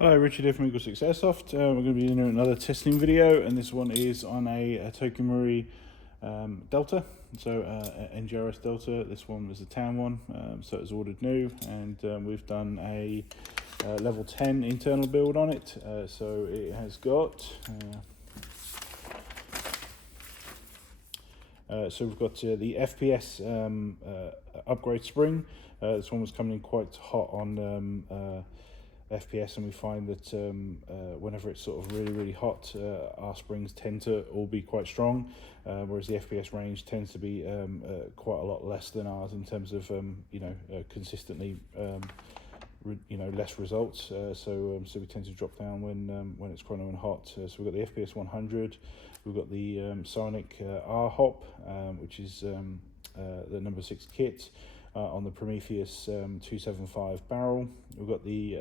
Hello, Richard here from Airsoft. We're going to be doing another testing video, and this one is on a Tokimori Delta, so NGRS Delta. This one was a Tan one, so it was ordered new, and we've done a level 10 internal build on it. So it has got so we've got the FPS upgrade spring. This one was coming in quite hot on FPS, and we find that whenever it's sort of really hot, our springs tend to all be quite strong, whereas the FPS range tends to be quite a lot less than ours in terms of consistently less results. So we tend to drop down when it's chrono and hot. So we've got the FPS 100, we've got the Sonic R-Hop, which is the number 6 kit. On the Prometheus 275 barrel. We've got the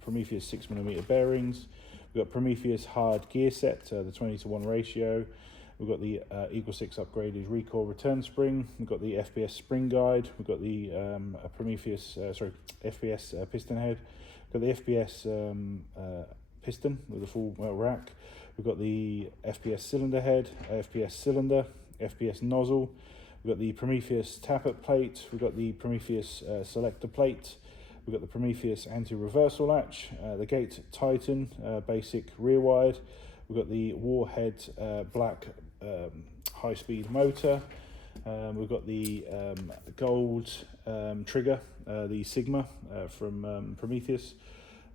Prometheus 6mm bearings. We've got Prometheus hard gear set, the 20:1 ratio. We've got the Eagle 6 upgraded recoil return spring. We've got the FPS spring guide. We've got the FPS piston head. We've got the FPS piston with a full rack. We've got the FPS cylinder head, FPS cylinder, FPS nozzle. We've got the Prometheus tappet plate, we've got the Prometheus selector plate, we've got the Prometheus anti-reversal latch, the Gate Titan basic rear wide, we've got the Warhead black high-speed motor, we've got the gold trigger, the Sigma from Prometheus,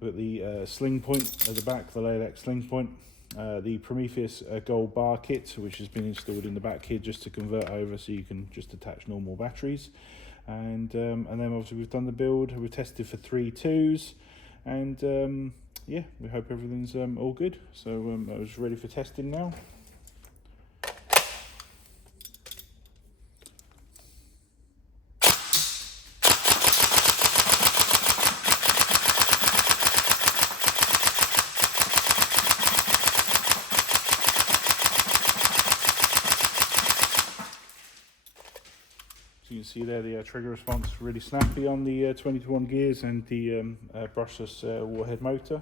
we've got the sling point at the back, the Lilac sling point. The Prometheus gold bar kit, which has been installed in the back here just to convert over so you can just attach normal batteries, and then obviously we've done the build. We've tested for 3 2s, and yeah, we hope everything's all good. So I was ready for testing now. You can see there the trigger response really snappy on the 20:1 gears and the brushless Warhead motor.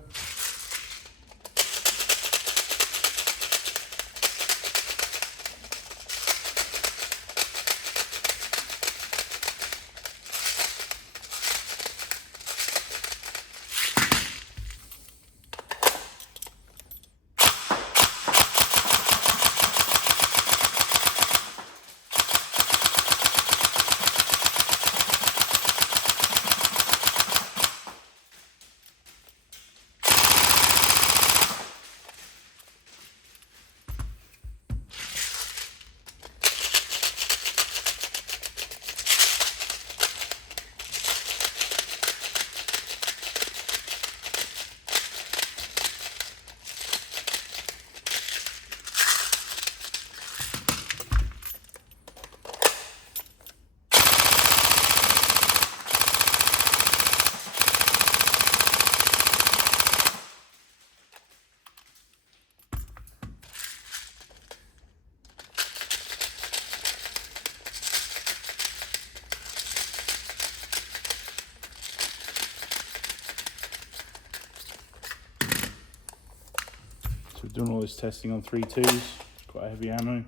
So we're doing all this testing on 3 2s, it's quite a heavy ammo.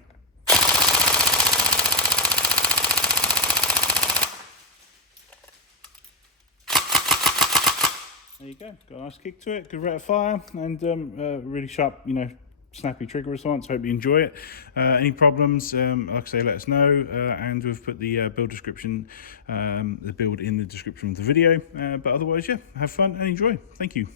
There you go, got a nice kick to it, good rate of fire, and really sharp, snappy trigger response. Hope you enjoy it. Any problems, like I say, let us know, and we've put the build description, the build in the description of the video. But otherwise, yeah, have fun and enjoy. Thank you.